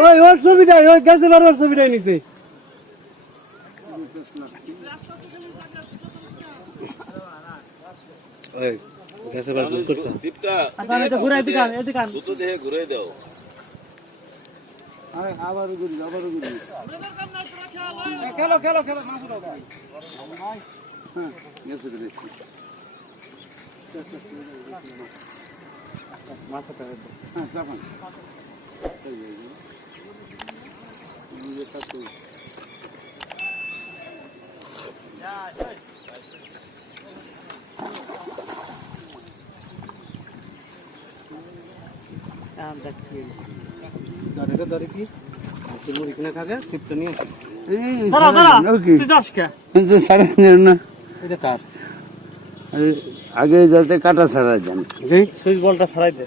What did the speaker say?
ওই ওর ছবিটাই ওই গেছে বার ওর ছবিটাই নিতে ওই গেছে বার ভুল করছ দীপটা আরে এটা ঘুরাই দিকান এদিকান দুটো দেহে ঘুরাই দাও আরে আবারও ঘুরি খেলো খেলো খেলো না শুনো ভাই হ্যাঁ গেছে দিছি মাছটা হ্যাঁ যাবেন আগে যাতে কাটা ছাড়া যান সুইচ বলটা ছাড়াই দে